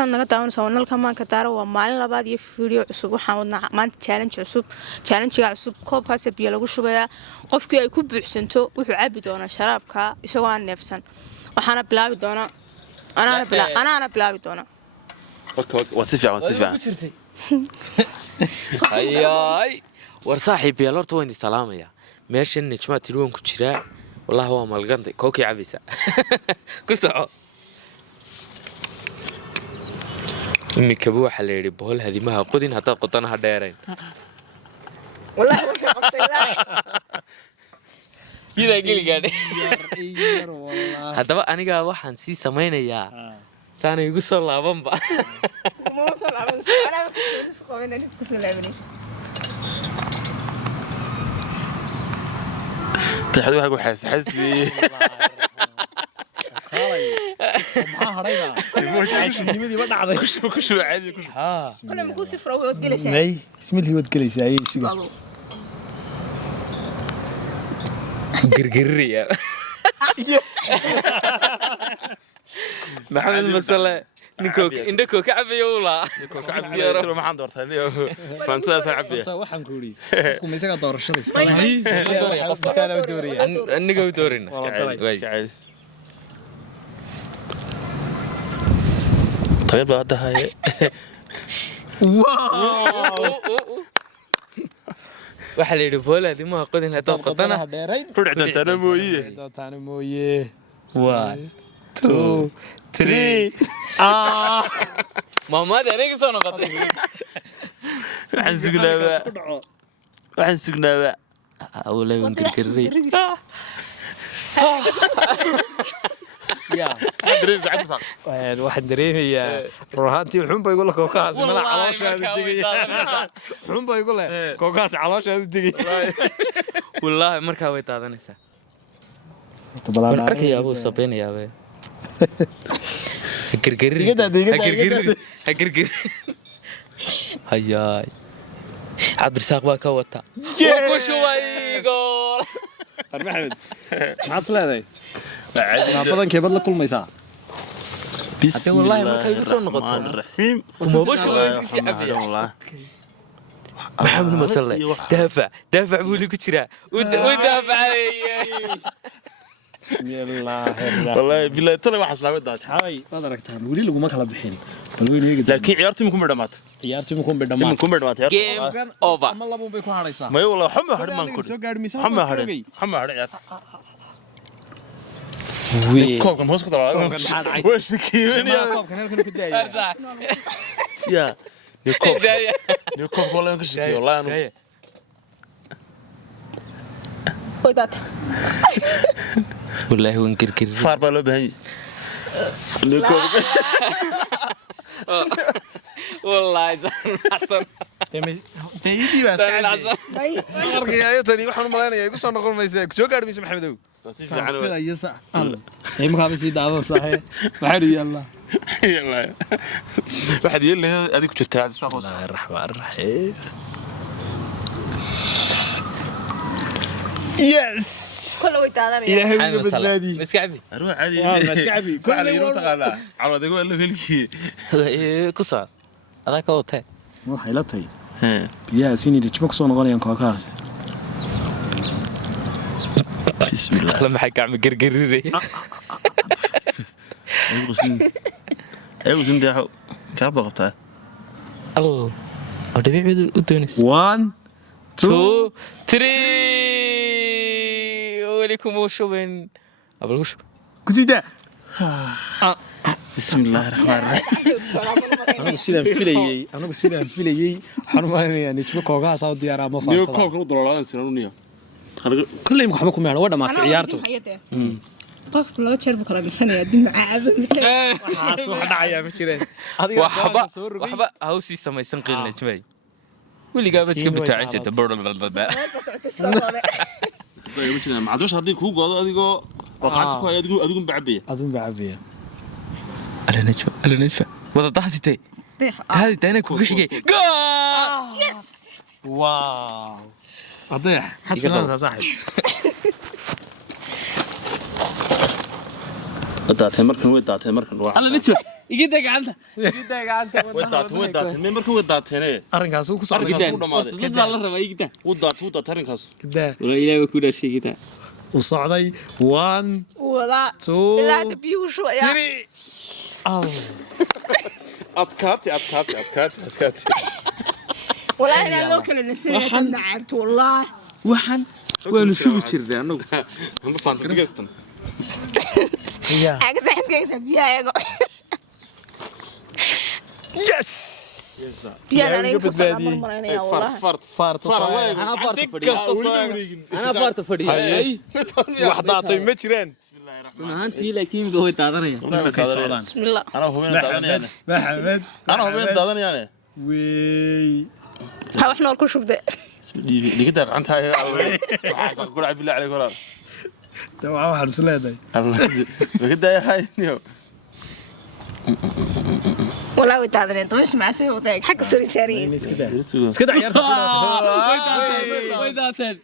bartaan naga daawanaysaa nalka maanka daara waa maalin labaad iyo video cusub waxaan wadnaa maanta challenge cusub koobkaas biyo lagu shubayaa qofkii ay ku buuxsanto wuxuu cabi doonaa sharaabka isagoo aan neefsan waxaana bilaabi doonaa anaana bilaabi doonaa وصفي هاي ورصاحي بيالورت وين السلام يا ماشي النجمة تلون كشراء والله هو مالقنطي كوكي عبيسة كسعو إني كبوة حليري بهول هذه ما قدين حتى قطنها دايرين والله إذا قلي قاعد هذا بقى أنا قاعد واحد سي سمينا يا ساني يقصر لابن بقى ما وصل أنا بس قوينا نتكسر لابني تحدوا هاقو حسي معاها ريبا عايش النمدي ما دعday كشو عادي كشو كنا مكو صفر وود جلسة ماي اسم اللي ود جلسة هي سيجا قرقرية محمد المسألة نكوك إندكو كعبي ولا كعبي ما عندور ثاني فانتا سعبي waxaan ku ri qofku ma isaga doorashada iska hay masala dooriya aniga u doorina طيب بعد هاي واw waxa la yiri boolad ma qodin hada qodana كل مويه دانتana mooye 1 2 3 ماما ده aniga soo noqotay waxaan sugnaa awlay wan gargarri ya دريم ساعه صح waxaan dareemayaa ruuxantii xun bay igu kookaas mala calooshaada digay xun bay igu kookaas calooshaada digay wallahi markaa way taadanaysaa arkay abo sabeynaya way gargarri gargarri hayaay cabdirsaaq baa ka wata ku shubay gool maxamed maxaad leedahay badan bad la kulmaysaa بسم الله الرحمن الرحيم وما بشوف والله محمد مسلي دافع بولي كجرا ودافع علي بسم الله والله بالله ترى واحد سلامات داس هاي ما دركتان ولي لغuma kala bixin bal weyn yeegi laakiin ciyaartu ma ku dhamaat ciyaartu ma ku dhamaat game over ama labo bay ku haraysaa ma والله xuma harman ku soo gaadhmaysaa xuma ciyaar كوكم هوس قطع وش كيفين يا يكوك والله كشكي والله انا ودات والله وين كركر فار بالو بهي والله حسن تيدي بس باي arkayaa tani waxaan u maleynayaa igu soo noqon maysaa soo gaadhmaysa maxamedow ما كان بيصير دعوة صحيح وحري يلا يلا واحد يقول لي هذيك كنت تعال بسم الله الرحمن الرحيم يس كله ويتعلم إلهي بالبلادي مسكعبي اروح عادي مسكعبي كل يوم تقال عرض يقول له فيلكي كسر هذا كوته مو حيلتي يا سيني تشبك سو نقولين كوكاس بسم الله لما حكى عم قرقريري ايوه زين كعب قبطه الله ودبي بيد ودونس 1 2 3 ولكم وشوين ابلوش كسيده بسم الله الرحمن الرحيم انا سيدان فيليي waxaan u maleynayaa nijbo koogaas oo diyaar ama niyo koobka u dalolaan siraniyo كل يوم waxba ku meelo wada maad ciyaarto qofku laba jeer buu kala dhisanaya dib macaab waxaas wax dhacaya ma jireen waxba hawsi samaysan qilna jimay wiliga baad iska bitaacin jirta ما عادوش هذيك هو قاضي adigoo waqti ku hay adigu bacbiya adun bacbiya ala najfa wada dahditay هذه تاني كوكي حقي واو أضيع حتى أنا صاحب داتay markan way daatay markan waa alla nitwa igida gacanta igida gacanta way daateen meel markuu way daateen arrinkaas uu ku socday arrinkaas uu dhamaaday dad baa la rabaa igida uu daatay arrinkaas kidaa wala ilaahay ku dhashay igida uu socday 1 wada 2 ilaa biyuhu shubaya 3 adkaati والله أنا لو كنا نسينا نعبت والله waxan waanu shubi jirnay anagu hamba faanta dhigeystan يا أنا بحب كيس بيا يس بيا أنا يوسف مرمرين يا والله فارت انا بارت فدي وحداتي ما jiraan runtii laakiin miga way daadanayaan بسم الله ana hubeen daadanayaan maxamed ana hubeen daadanayaan وي ها إحنا نركض شو بدأ digida gacanta waxa ku dhacay bilaa calay koraa dabcan waxaan is leedahay digida yahay niyo والله وتعبنا طيش مع سوي وطيق حق سوري سارين iska daa ciyaarta way daateen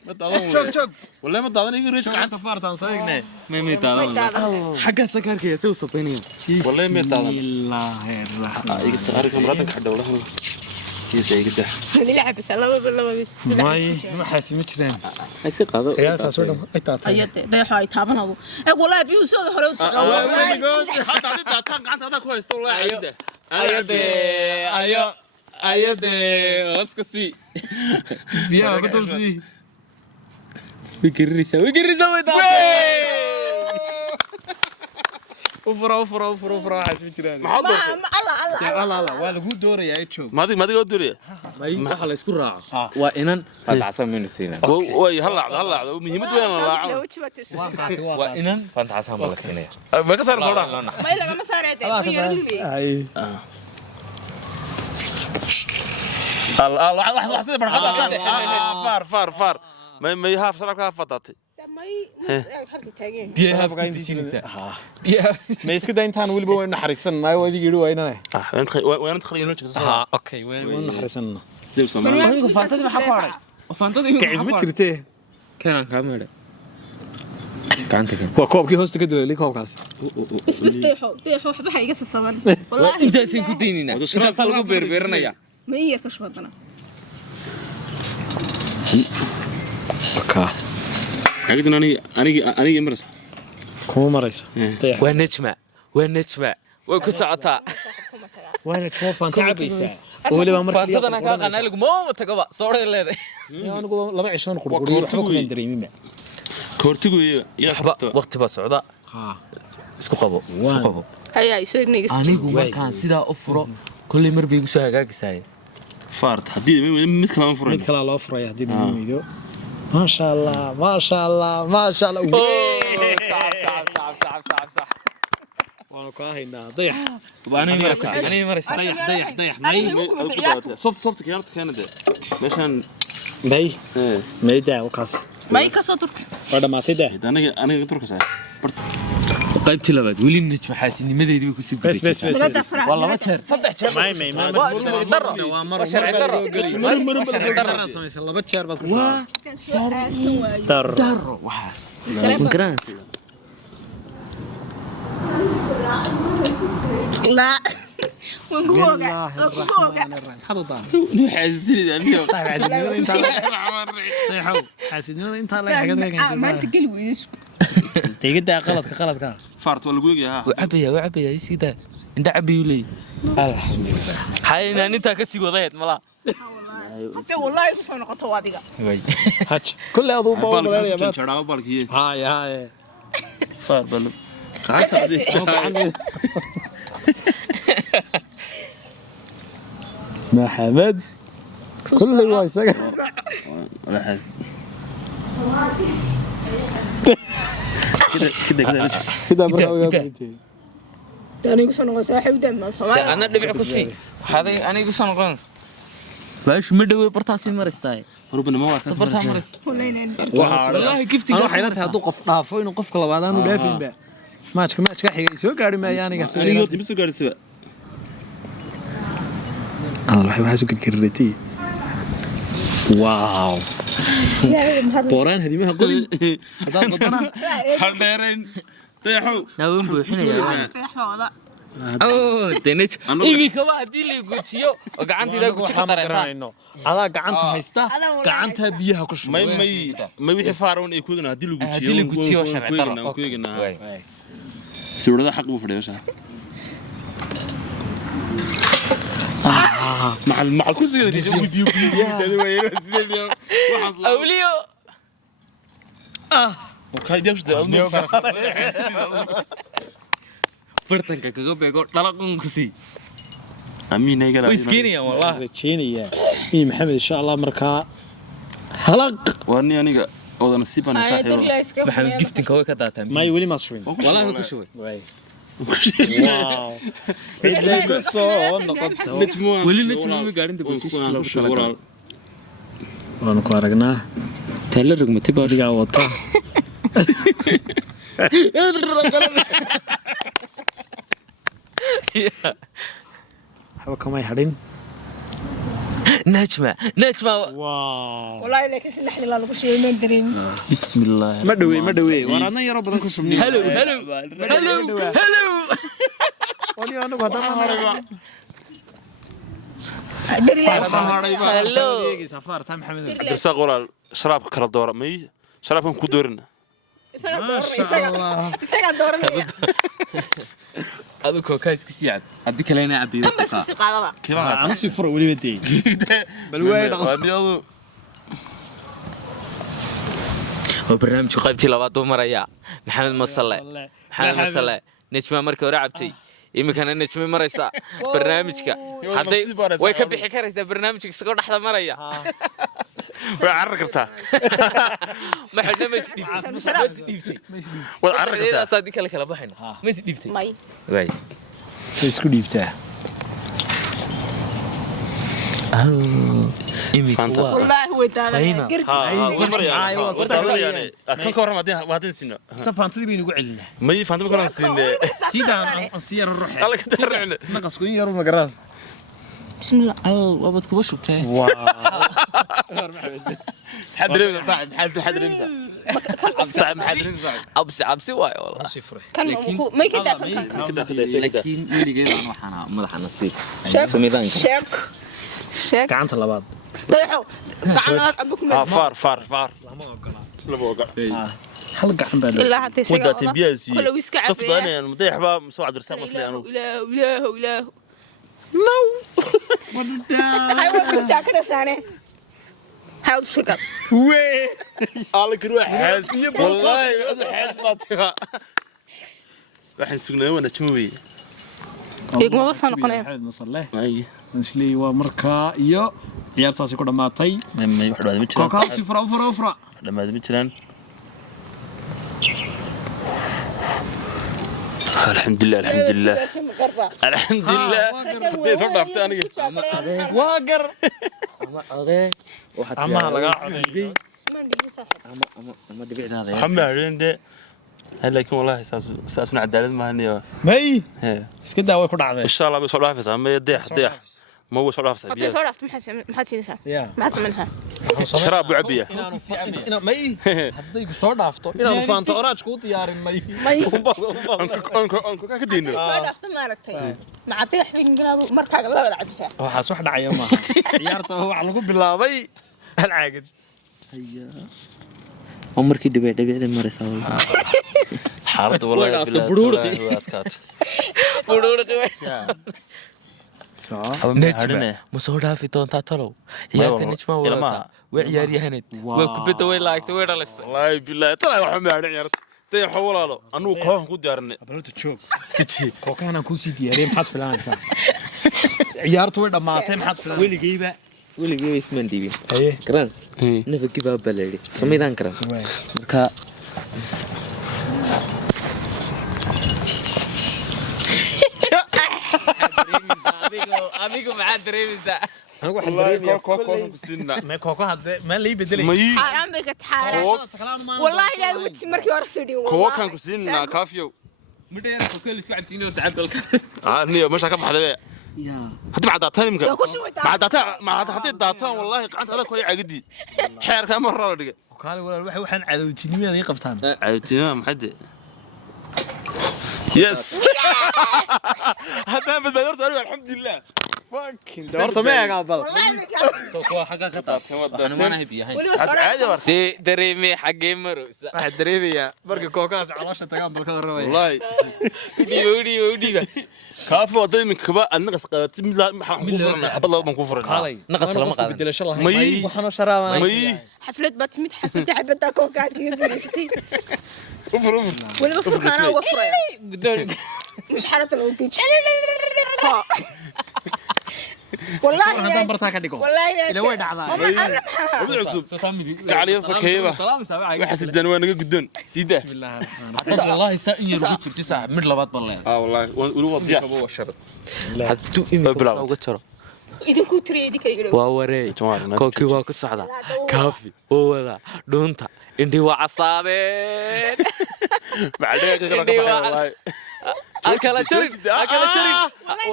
joog wallahi ma daadan igu reej gacanta faartaan soo eegnay may daadan xagga sakarka soo sabaynaya wallahi ma daadan illaahi rahmaan iga taariikh maradan ka dhawlaha igida نلعب بس الله بس may ma xaasimi jiraan iska qaado ciyaarta soo dham ay taatay أيد ده هاي تابنا هو والله بيوصل هروت hada adii daataan gacanta adaa ku haysto wallahi igida ayade oskasi biyaha ku dulsi wigiririsa way daateen ufura xaasimi jiraan ما الله الله waa lagu doorayaa ay joog maadiga duriya waxa la isku raaco waa inan fantacsan minu siinaa way halaacdo muhiimad weyn la raaco لو تبغى waa inan fantacsan baa la siinaya ma ka saar sawdaan ما يلقى مسارة ده ay الله واحد سيده برخه فار ما يهاف سرقها فضاتي biyaha biyaha ma iska daa intaan waliba way naxariisanahay waa idin waa inaan وين تخلينا نجلس ha okay way naxariisanaa ديب سما anigu fantadi waxa ku haray fantadi ka isma jirtee kan ka meedha gacanta kan waa koobkii hoosta ka dilay koobkaas بس ده حو حبها يقص الصبر والله inta sin ku diinina inta lagu beerbeeranaya ما هي كشف بدنا ka حقيقة أنا مرس kuma marayso waa najma way ku socotaa waana kuma faanta cabaysaa waliba markii fantadana ka qanaa lagu ma tagaba sooray leeday anigu lama cishoon qurquriyo waxba kuma dareemin كورتيجو يا حبطة waqti ba socda ha isku qabo هيا يسوي نيجس anigu markaan sidaa u furo kulli mar bay igu soo hagaagisay فارت حديد مثل كلام mid فرن kala loo furay hadii uu yido ما شاء الله صعب وانا كاهينا ضيح أنا مرسى ضيح صفت كيارت كندا مشان باي ما يدا وكاس ما يكسر ترك هذا ما تدا أنا قلت لك ساعة qaybtii labaad weli nijma xaasinimadeedii way ku sii بس والله ما تشر صدق تشر ما لaba jeer baad ku daro waxaas grants لا ونقوقع حاسين اليوم حاسدني انت لا حاجه ما تقل ويسك تيجي قلدك فارت ولا جوجي ها وعبيا يسيدا انت عبي ولي الحمد لله حالنا انت كسي وضيت ملا والله يكسر نقطة واضحة هاتش كل هذا بقول يا بابا شراو بالكيه هاي فار بل قعدت عندي محمد كل واي سقى ولا حاسس كده برا أنا يكسر نقطة صاحب دم صواب انا دبع كسي هذا انا يقص نقون باش مدوي برتاسي مرستاي ربنا ما وقت برتا مرس والله كيف انا حيلتها haduu qof dhaafo inuu qofka labaad aanu dhaafin ba maachka xigay soo gaari ma yaaniga أنا قلت بس قاعد سوا الله waxay soo kirkiratay واو بوران هذه ما قدي هذا قدنا حرديرين طيحوا ناوين بوحنا يا حوضة iminka waa haddii la gujiyo oo gacantiida guji ka dareentaan adaa gacanta haysta gacanta biyaha ku shubay may wixii faaroon ay kuugana haddii lagu haddii la gujiyo sharci daro sawirada xaq uu fadhiyo shaa مع الكرسي اللي جنبي بيو هذا وين awliyo وكاي بيمشي ده fartanka kaga beego dhalaqunkusi امين هيك لا iskeenaya wallahi rajeenaya maxamed insha Allah markaa halaq واني aniga oo nasiib aan saaxiibo maxamed giftinka way ka daataan may weli ma shubin wallahi ku shubay wow idlayku soo noqoto weli najmu gaarin dibulsiis waan ku aragnaa tala rugmatay bariga wata حبكم ما يحرين نجمة واو والله لكن سنحن الله لو شوي ما درين بسم الله ما دوي وانا يا رب بدك تشوفني هلو ولي انا هذا ما هلو سفار تام محمد درسا قول شرابك كلا دور مي شرابكم ku doorina ما شاء الله isaga dooranaya adu kookaas ka siyaad hadii kale inaa cabiyo bas si qaadaba انا صفر ولي بدي بل وايد qaadiyadu oo barnaamijku qaybtii labaad oo maraya maxamed masale najma markii hore cabtay imikana najma maraysa barnaamijka haday way ka bixi karaysaa barnaamijka isagoo dhaxda maraya way carar kartaa ma xidna ma isdhiibtay way carar kartaa saadi kala baxayna ma isdhiibtay may way isku dhiibtaa imika wallahi wadaana kan ka waran hadii sino safaantadii baynu ugu celinaa may faantaba kalan siinay sidaan aan siyar ruux alla ka taricna naqas ku yar ma garaas bismillah al wabad kuba shubtay waaw حدري صاحب حدري صاحب حدري صاحب absi waay wallah صفر kan may ka daa kan كده خلي سيدا laakiin weligeed aan waxana madaxa nasiib sheek sheek gacanta labaad dayaxo gacanaad abukum فار لما وقع hal gacan baa ilaa haday isaga ودا تنبياسي kala wiska طفت انا مديح با مسو عبد الرزاق مسلي انا ilaahu hay waa jaakada saane hay usuga على كروح حاس والله يقعد حاس باطيها راح نسقنا وانا تشوي igma wasan qonay maxamed masalle اي isli waa markaa iyo ciyaartaasi ku dhamaatay ما يوحد هذا مجران kookaal sifra لما هذا مجران الحمد لله الحمد لله هدي صوت دافت انا waagar ama laga محمد عرين ده لكن والله اساسنا عدالة ما هني may ان iska daa way ku dhacday شاء الله بيصير حافظ ما يديح ما هو صلاح haday سبيل soo dhaafto maxaad siinaysaa yaa maxaad sameynaysaa شراب وعبيه may hadday ku soo dhaafto inaan faanto oraajku u diyaarinay may انكو كدينا soo dhaafto ma aragtay macadii xibingaadu markaaga la wada cabisaa waxaas wax dhacaya maaha ciyaarta wax lagu bilaabay hal caagid markii dhibicda maraysaa حارة والله بالله اتكات najma ma soo dhaafi doontaa talow ciyaarta najma waa way ciyaaryahaneed way kubadda way laagtay way dhalisay والله بالله طلع واحد ما عرفت تي حولاله انو كوخ ku diyaarnay balta joog stitch kookaana ku sii diyaariyay maxaad filanaysaa ciyaartu way dhamaatay maxaad filanaysaa weligeyba ismaan dhiibin haye grans never give up baladi sameydaan karan marka adigu maxaad dareemaysaa والله كوخ بسنا ma kooka hadde ma lay bedelay مي xaaraan bay ka taxaaraan wallahi inaad wajis markii hore soo dhigo كوخ كان كسينا كافيو midheer kokeel isku cabsiinoo tacabbalka اني مش كان بحدا هدي مع داتان يمكن ku shubay مع داتان مع هدي داتان والله قعدت هذا كوي عقدي حير كان مره دغ kookaali walaal waxaan cadowtinimada ay qabtaan عيتنا محد يس هذا بس دورت انا الحمد لله fucking horta ma eega bal soo kuwa xagga ka taabtay waxaan ma nahay biyahay عادي ورا si dareemi xagee marosa waxa dareemaya marka kookaas caloosha tagaan bal ka warramaya والله dhiiba كافو ضي من كبا النقص قالت لا حنكون حبل ما نكون فرنا naqas lama qaadan bedelasho lahayn مي waxaan sharaabana مي xaflad baad timid xaflada cabada kookaad kaga fariisatay افر waliba furkaana uga furaya مش حالة الوقت والله hadaan bartaa ka dhigo والله ila way dhacdaa ابو عصب قاعد يسكيبه waxa sidaan waa naga gudon sida bismillaah rahmaan wallahi saa in yar ugu jirtay saaxib mid labaad bal leen والله ولو وضيع haduu imika uga jaro idinku tiriyay kayga waa waree kookii waa ku socda kaafi oo wada dhuunta indhi waa casaadeen بعدين والله akala jarin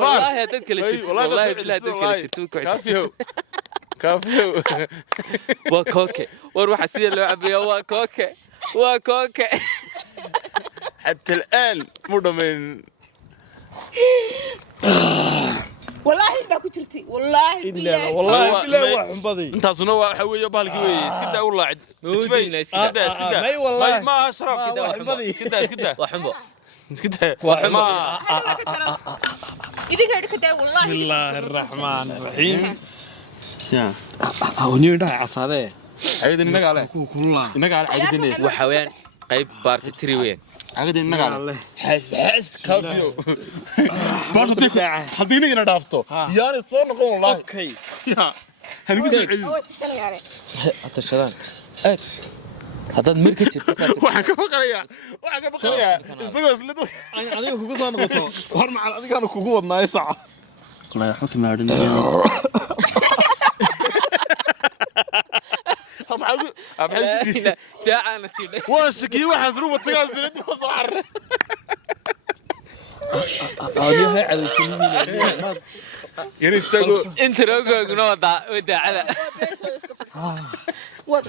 wallahi dad kala jirto wallahi billahi dad kala jirto ku كافيو كافيو waa kooke war waxa sida loo cabiyo waa kooke حتى الان مدمن والله ما كنت ترتي والله بالله والله بالله waa xunbadi انت اصلا waxa weeye bahalki weeye iska daa u laacid iska daa may wallahi ما اشرف iska daa waa xumbo iska daa ما idinka idinka والله bismillaahir rahmaanir rahiim يا awniyo dhaca casaade عيدنا inaga ale ku kulula inaga ale عيدنا waxa weeyaan qayb baarti tiri weeyaan عيدنا inaga ale حس كافيو hadii inaga dhaafto yaan soo noqon wallahi okay ya hanigu soo celi هو تسنى يعني atashadaan haddaad mir ka jirto saas waxaan ka baqarayaa isagoo isla dad adiga kugu soo noqoto hor macal adigaana kugu wadnaayo saca والله يا حكم نادين daacana tiidhay واشكي واحد زرو وتقاس بنت وصعر adiga hay cadowsaniin يعني استاغو inta roogogna waa daacada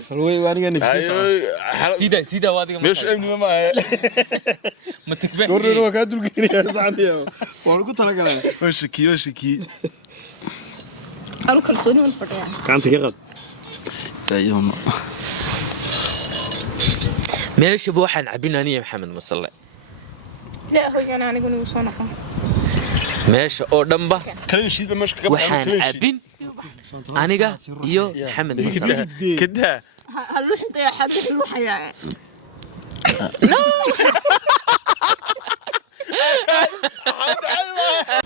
falway waaniga nafsiisa sida waadiga مش امني ما هي ma tikbeen gorreen waa ka dulgeynaya saxaniyo waan ugu tala galay واشكي انا كلسوني من فديا gacanta ka qad ايوه meeshaba waxaan cabinaaniya maxamed masalle لا هو انا نقول وصلنا meesha oo dhanba كلين شيء بمشك waxaan cabin aniga iyo maxamed masalle كده هنروح انت يا حبيبي نروح يا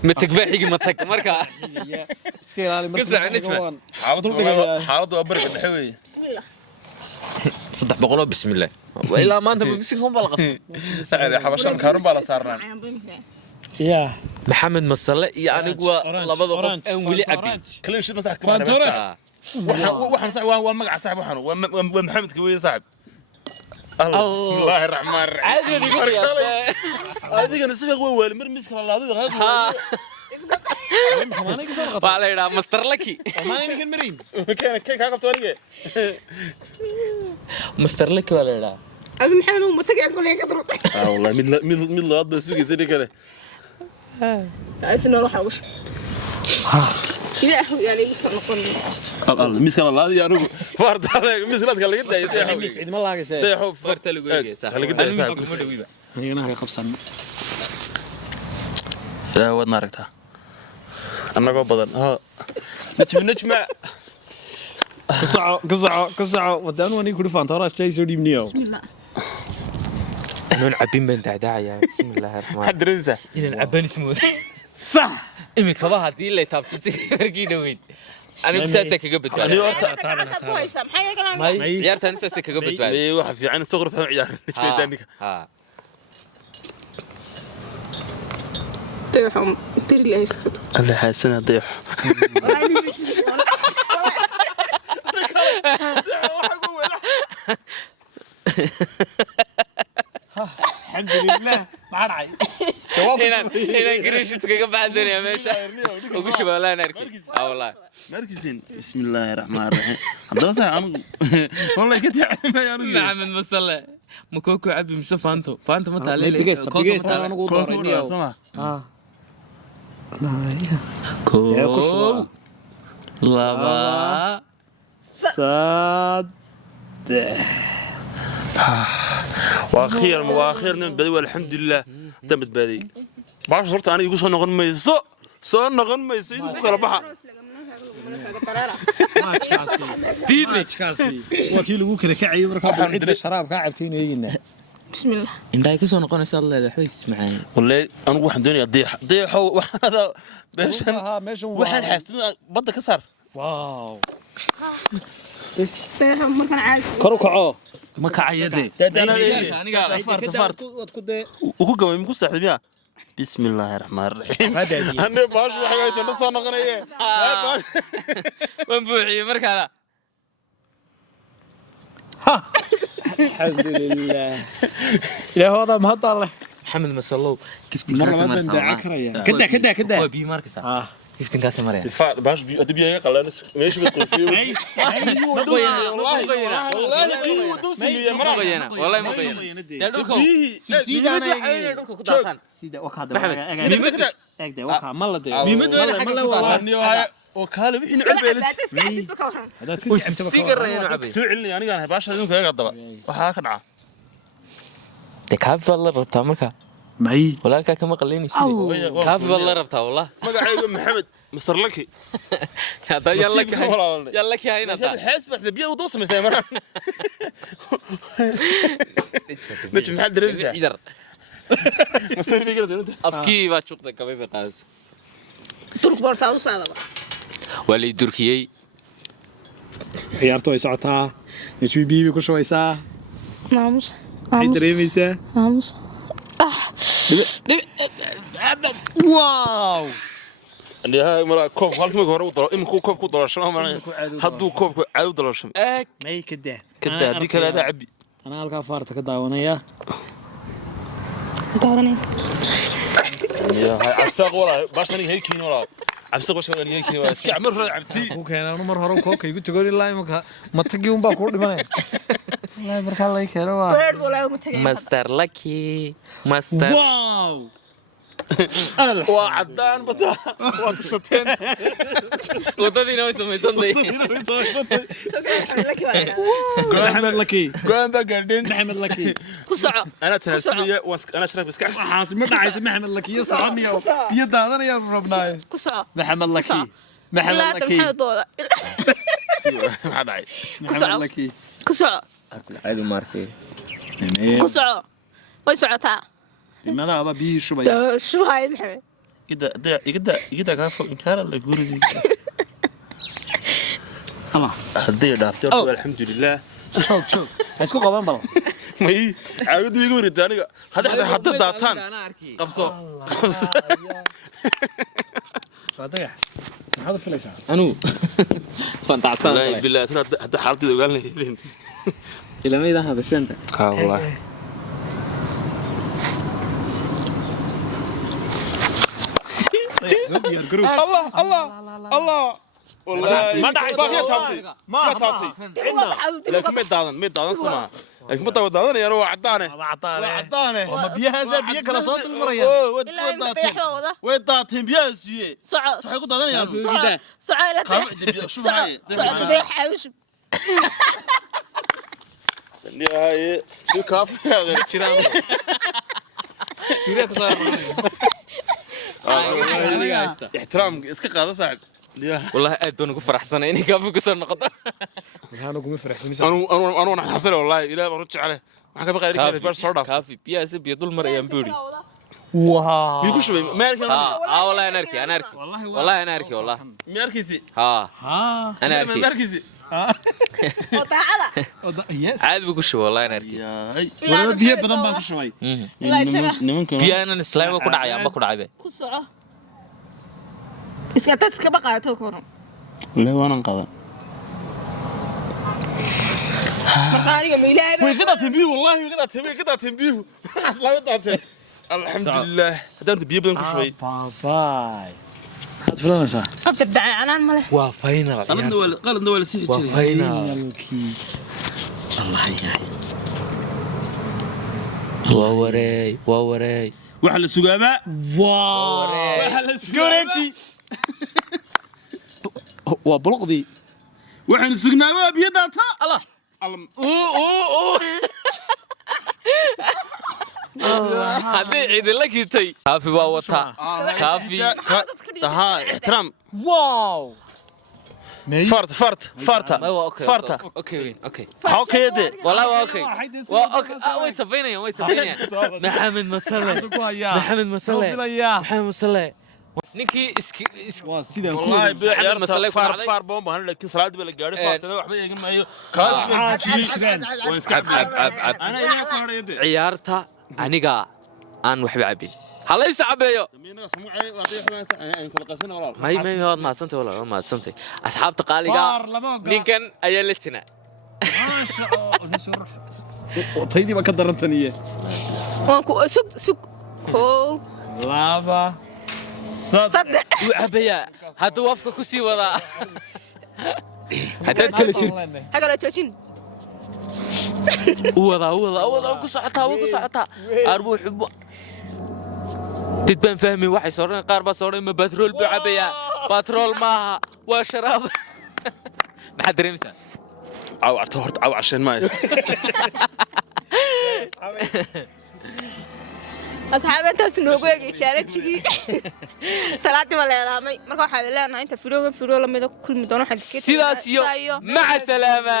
ma tikbaaxigi ma tag marka iska ilaali Kasac nijma. حالته ابرق الحوي بسم الله 300 bismillaah ilaa maanta ma bisin kun balqas سعد حبشان كارون بالا صارنا ya maxamed masalle iyo anigu waa labada qof aan weli cabin كلين شيء مسح كمان waxaan sax waa magac sax waxaan waa maxamed kaweey sax الله بسم الله الرحمن الرحيم caadi adigu qiyaastay adigana si fiican waa mar miska la laado maaniga soo noqoto waa la yidhaa master lucky maaniga kan marin كان ka qabto aniga master lucky waa la yidhaa هذا محل هو متقع يقول لي قدر والله mid labaad baa sugaysa kale اسمه روح وش كذا يعني بس نقول الله miska la laado anigu farda mislaadka laga daayo ciid ma laagasay deexo farta lagu eegay sax laga daayo sax anigana hay qabsan لا ودنا aragtaa annagoo badan ha najma kasaco wadaan wani ku dhifaan toora shay soo dhiibniyo بسم الله inaan cabin baan daacdaacaya bismillaahir rahmaanir حد رنسه inaan caban ismood sax imikaba hadii la taabto si markii dhaweyd anigu saasa kaga badbaaday aniga horta كويس محل كلام ciyaartan saasa kaga badbaaday waxa fiican soo qurfa ciyaar najmadaaniga ha تيحهم تري لي اسكت الله حسنا deexo alxamdulilah maxaa dhacay inaan grishit kaga baxdanayaa meesha ugu shabaalaan arki ah wallahi markiisin bismillaahir rahmaanir rahiim hadda sax anigu wallahi ka taxamay anigu maxamed masalle ma kooko cabi mise faanto faanta ma taale bigesta anagu dooray soma koo laba واخير نم بدي والحمد لله تم بدي باش صرت انا يقول سو نقن ميسو سو نقن ميسو يدو كلا بخا diidnajkaasi waa kii lagu kala kacayo markaa bulcidda sharaabka cabteenayna bismillah indhaay ka soo noqonaysa leedahay waxay ismacaan والله انا waxaan doonayaa deex waxaada meeshan waxaan xaastimada badda ka saar waaw markaan caadi kor u kaco ma kacayade aniga farta wad ku dee ugu gamay ku saaxiibaya بسم الله الرحمن الرحيم انا باش waxay tan soo noqonayeen waan buuxiyay markaana alxamdulillah ilaahooda mahad Allah maxamed masallow gifti mar kaas labaad baan marsaa daaca karaya kada waa bii markaysa giftin kaas maraya باش ادبي قلان ماشي بالقرسي والله والله ما قينا daa dhulka siidana dhulka ku daatan sida wakada ميمد eegde waka ma la dee miimad wala xagga ku daatan وكاله وحين عبيلت hadaad ka sii cabto sigarayna cabay soo celini aniga baasha idinku eega daba waxa ka dhaca de kaafi baad la rabtaa marka may walaalkaa kama qalaynaysid kaafi baad la rabtaa wallah magacayga maxamed masar laki hada yalla ki hayna taa حاسب biyo u doosan meesay maraan نجم حد ربزه idar masar biyo inta afkii baa juqda kabay qaas turk bortaa u saadaba wali turkiyay ciyaartu ay socotaa nijmi biibi ku shubeysaa maamus ay dareemaysaa maamus wow aniga mara koob halkii hore u dalo imku koob ku dalasho ma haduu koobku caado dalasho may kada kada hadii kala cabi ana halka faarta ka daawanaya daawanay يا هاي عبساق ولا باش انا هيكين ولا عبساق باش انا هيكين ولا اسكع مره عبتي ku keenano mar hore koobka igu tagoon ilaa imka matagi un baa ku dhimanay wallahi marka la keeno waa beer walaa ma tagay master lucky master wow وعدان بدا وانتشتين wadadina way samaysanday maxamed laki قام بقردين maxamed laki ku soco انا تناسبيه انا شرب اسكع waxaas ma dhacaysa maxamed laki iyo soconayo iyo daadanayaan rabnaa ku soco maxamed laki maxamed ilaa laki maxamed booda ما داعي maxamed laki ku soco aadu markay ku soco way socotaa imada aba biyo shubay shuu hay maxamed كده كافو انكار الله يقولي الله هدي دافتي الحمد لله شوف isku qaban bal ما هي عاود يقول ثاني هذا حتى داتان قبصو صدق maxaad u filaysaa anu fantacsan والله بالله ترى هذا حالتي قال لي ilamayda hadashanta والله الله الله الله والله ما دعي باقي تابتي ما تابتي لكن ما دادن سما لكن ما دادن يا روح عدانه عدانه ma biyahaasa biyo kala soo tilmaraya ilaa inta beexo wada وداتين بياسيه soco waxay ku dadanayaan soco ilaa شو معي soco beexa ushub هاي شو كافي هذا جيران suuriya ka soo احترام اسك قاده صاحب والله aad baan ugu faraxsanay inay kaafi ku soo noqoto maxaan ugu farxsanaysaa انا حصل والله الى برجع عليه waxaan ka baqay inay bar soo dhaaf kaafi biyaasi biyo dul marayaan buuri wow biyo ku shubay meelkan والله انا اركي والله انا اركي والله meelkiisi ها ha انا اركي meelkiisi oo daacada yes عاد بقول شو والله انا اركي wala biyo badan baan ku shubay ilaa isaga biyana islaam ku dhacay amba ku dhacay ku soco iska tas ka baqaato koran لا وانا قاdan marka aniga meelaha way kada tambiih wallahi way kada tambiih la wadaatay alxamdulillah hadaan biyo badan ku shubay bye maxaad filanaysaa qabta dacanaan male waa final qaladna waa la sii waa final allah yahay waa wareey waxa la sugaaba waxa la sugaaba waa buluqdii waxaan sugnaaba biyo daata allah haddii ciidila kitay kaafi baa wataa kaafi ها احترام wow فرت اوكي اوكي دي والله اوكي way safaynayaan maxamed masale ninkii waa sidaan ku والله محمد مسلك وعلي. فار بومب هن لكن صلاه بلا غاري فاتنا waxba eegin maayo انا ايه ku horeyde ciyaarta aniga aan waxba cabin halaysa cabeeyo miina sumucay waday xubaan aan kala qasana walaal may waad maadsantay walaal waad maadsantay asxaabta qaaliga ninkan ayaa la jina taydii ba ka darantaniye waan ku sug koow laba saddex wuu cabeeyaa hadduu afka ku sii wadaa haddaad kala jirto hagala joojin wadaa ku socotaa arbuu xubo dad baan fahmay waxay sooran qaar baa sooran ma batrool buu cabeeyaa batrool maaha waa sharaab maxaad dareemaysaa aw arto horta aw cashan maayo asxaabtaas noogu eegay challenge-gii salaadii ma leedahay marka waxaad leenahay inta video la mid ah kulmi doono sidaas iyo maca salaama